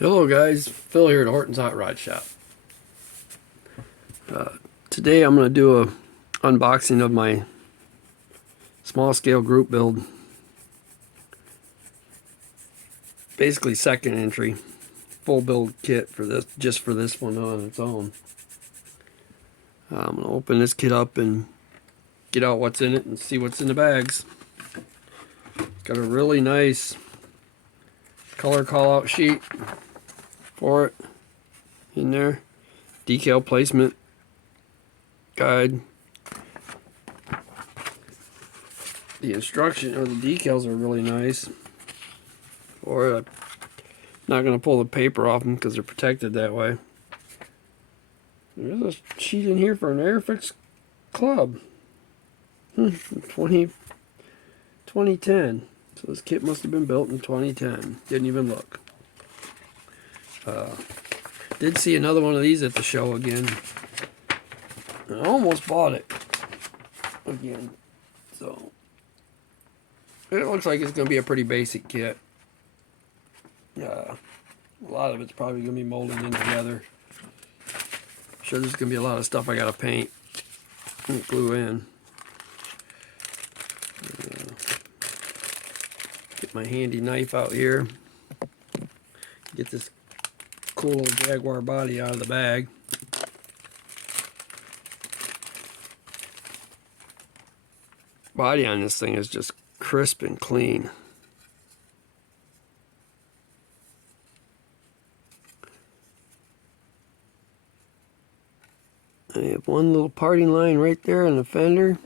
Hello guys, Phil here at Horton's Hot Rod Shop. Today I'm going to do a unboxing of my small scale group build. Basically second entry, full build kit for this, just for this one on its own. I'm going to open this kit up and get out what's in it and see what's in the bags. Got a really nice color call out sheet for it in there. Decal placement guide. The instruction or the decals are really nice. Or I'm not going to pull the paper off them because they're protected that way. There's a sheet in here for an Airfix club. 2010. So this kit must have been built in 2010. Didn't even look. Did see another one of these at the show again. I almost bought it again. So it looks like it's going to be a pretty basic kit. A lot of it's probably going to be molded in together. I'm sure there's going to be a lot of stuff I got to paint and glue in. Get my handy knife out here. Get this cool little Jaguar body out of the bag. Body on this thing is just crisp and clean. I have one little parting line right there on the fender.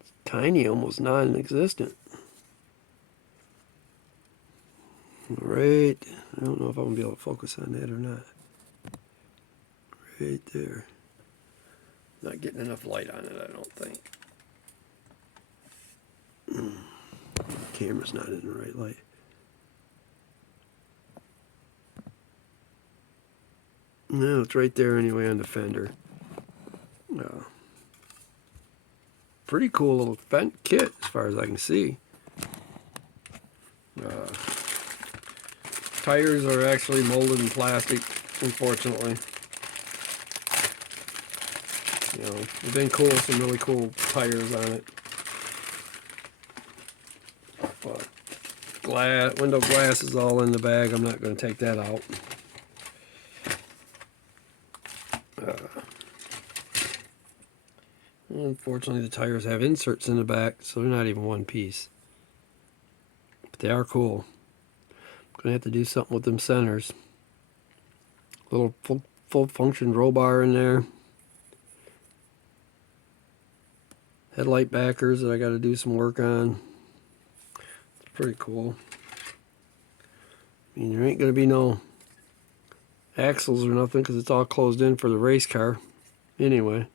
It's tiny, almost non-existent. Right, I don't know if I'm going to be able to focus on that or not. Right there. Not getting enough light on it, I don't think. Camera's not in the right light. No, it's right there anyway on the fender. Pretty cool little kit as far as I can see. Tires are actually molded in plastic, unfortunately. You know, they've been cool, some really cool tires on it. But window glass is all in the bag. I'm not going to take that out. Unfortunately, the tires have inserts in the back, so they're not even one piece. But they are cool. I'm going to have to do something with them centers. Little full function roll bar in there. Headlight backers that I got to do some work on. It's pretty cool. I mean, there ain't going to be no axles or nothing because it's all closed in for the race car anyway.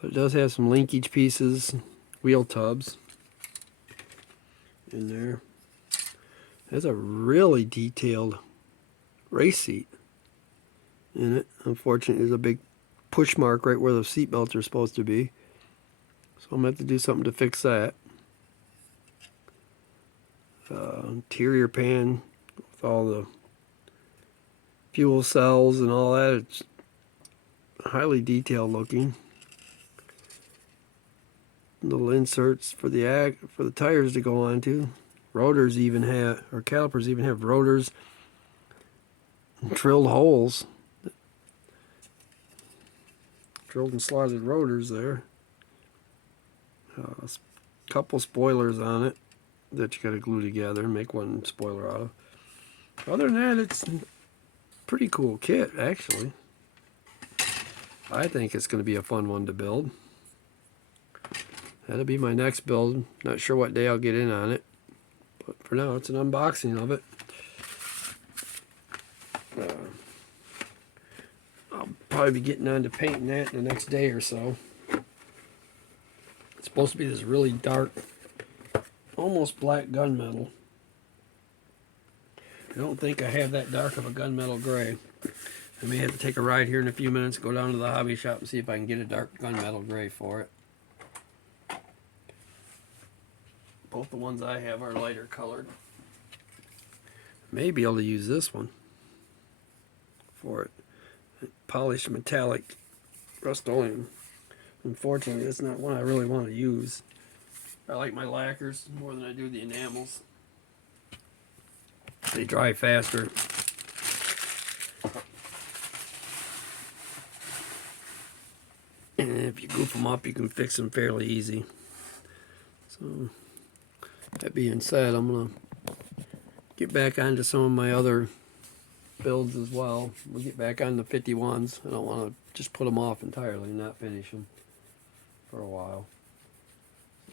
But it does have some linkage pieces, wheel tubs in there. There's a really detailed race seat in it. Unfortunately, there's a big push mark right where the seat belts are supposed to be. So I'm going to have to do something to fix that. Interior pan with all the fuel cells and all that. It's highly detailed looking. Little inserts for the tires to go onto. Rotors even have, or calipers even have rotors and drilled holes. Drilled and slotted rotors there. A couple spoilers on it that you got to glue together and make one spoiler out of. Other than that, it's a pretty cool kit, actually. I think it's going to be a fun one to build. That'll be my next build. Not sure what day I'll get in on it. But for now, it's an unboxing of it. I'll probably be getting on to painting that in the next day or so. It's supposed to be this really dark, almost black gunmetal. I don't think I have that dark of a gunmetal gray. I may have to take a ride here in a few minutes, go down to the hobby shop and see if I can get a dark gunmetal gray for it. Both the ones I have are lighter colored. may be able to use this one for it. Polished metallic Rust-Oleum. Unfortunately, it's not one I really want to use. I like my lacquers more than I do the enamels. They dry faster. And if you goof them up, you can fix them fairly easy. So, that being said, I'm going to get back onto some of my other builds as well. We'll get back on the 51s. I don't want to just put them off entirely and not finish them for a while.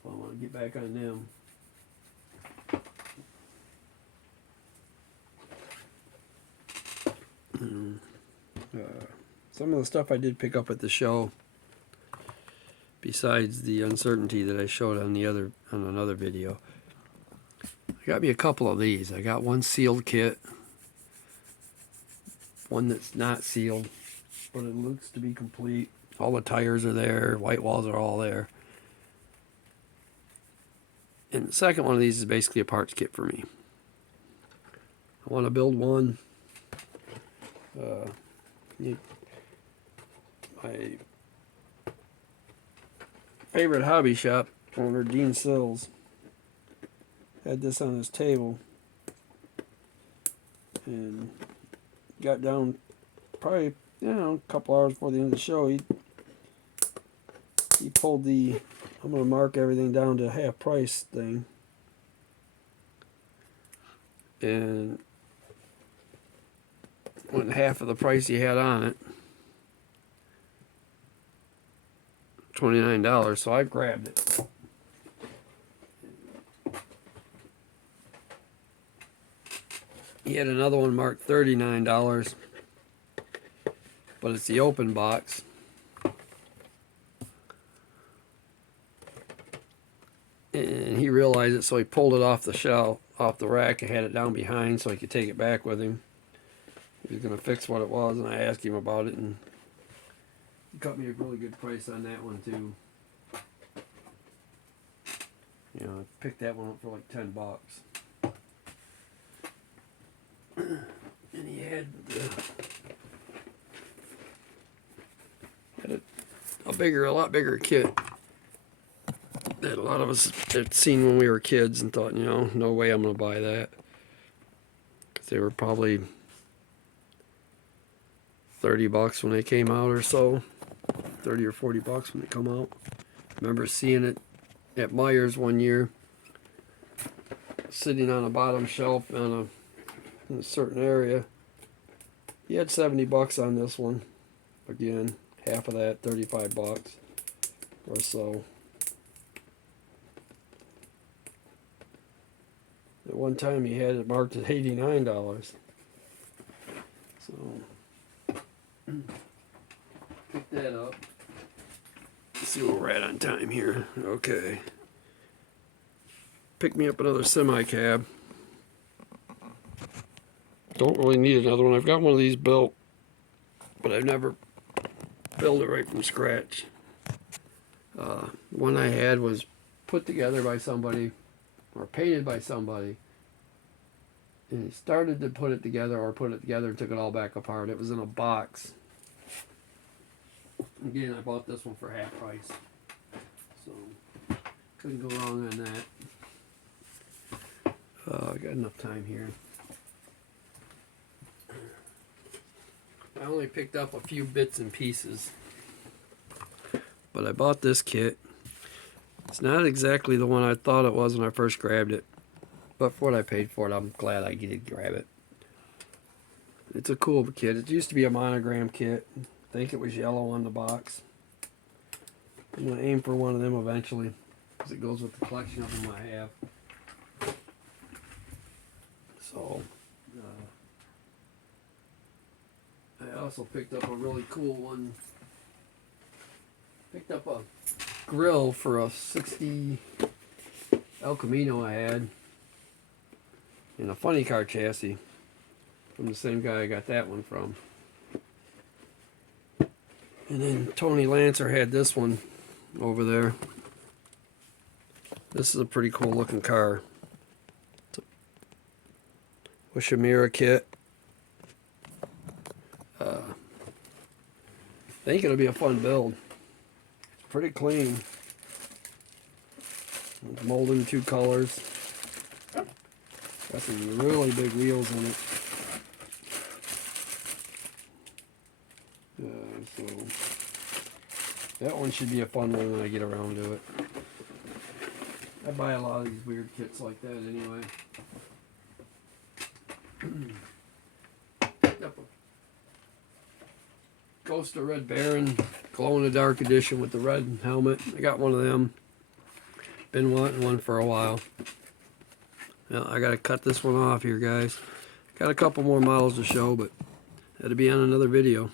So I want to get back on them. Some of the stuff I did pick up at the show, besides the uncertainty that I showed on another video, I got me a couple of these. I got one sealed kit, one that's not sealed, but it looks to be complete. All the tires are there, white walls are all there. And the second one of these is basically a parts kit for me. I want to build one. My favorite hobby shop owner, Dean Sills, had this on his table and got down probably, a couple hours before the end of the show. He pulled the, I'm going to mark everything down to half price thing, and went half of the price he had on it, $29, so I grabbed it. He had another one marked $39, but it's the open box. And he realized it, so he pulled it off the shelf, off the rack, and had it down behind so he could take it back with him. He was going to fix what it was, and I asked him about it, and he cut me a really good price on that one too. I picked that one up for like $10. And he had a lot bigger kit that a lot of us had seen when we were kids and thought, no way I'm going to buy that. Because they were probably $30 when they came out or so. 30 or 40 bucks when they come out. I remember seeing it at Myers one year, sitting on a bottom shelf in a certain area. He had 70 bucks on this one. Again, half of that, 35 bucks or so. At one time he had it marked at $89. So pick that up. Let's see where we're at on time here. Okay. Pick me up another semi-cab. Don't really need another one. I've got one of these built, but I've never built it right from scratch. One I had was put together by somebody, or painted by somebody, and he started to put it together and took it all back apart. It was in a box. Again, I bought this one for half price, so couldn't go wrong on that. I got enough time here. I only picked up a few bits and pieces, but I bought this kit. It's not exactly the one I thought it was when I first grabbed it, but for what I paid for it, I'm glad I did grab it. It's a cool kit. It used to be a monogram kit. I think it was yellow on the box. I'm going to aim for one of them eventually, because it goes with the collection of them I have. So, I also picked up a really cool one. Picked up a grill for a 60 El Camino I had in a funny car chassis from the same guy I got that one from. And then Tony Lancer had this one over there. This is a pretty cool looking car. push a mirror kit. I think it'll be a fun build. It's pretty clean. It's molded in 2 colors. Got some really big wheels in it. So that one should be a fun one when I get around to it. I buy a lot of these weird kits like that anyway. Yep. Ghost of Red Baron, glow in the dark edition with the red helmet. I got one of them. Been wanting one for a while. Now I gotta cut this one off here, guys. Got a couple more models to show, but that'll be on another video.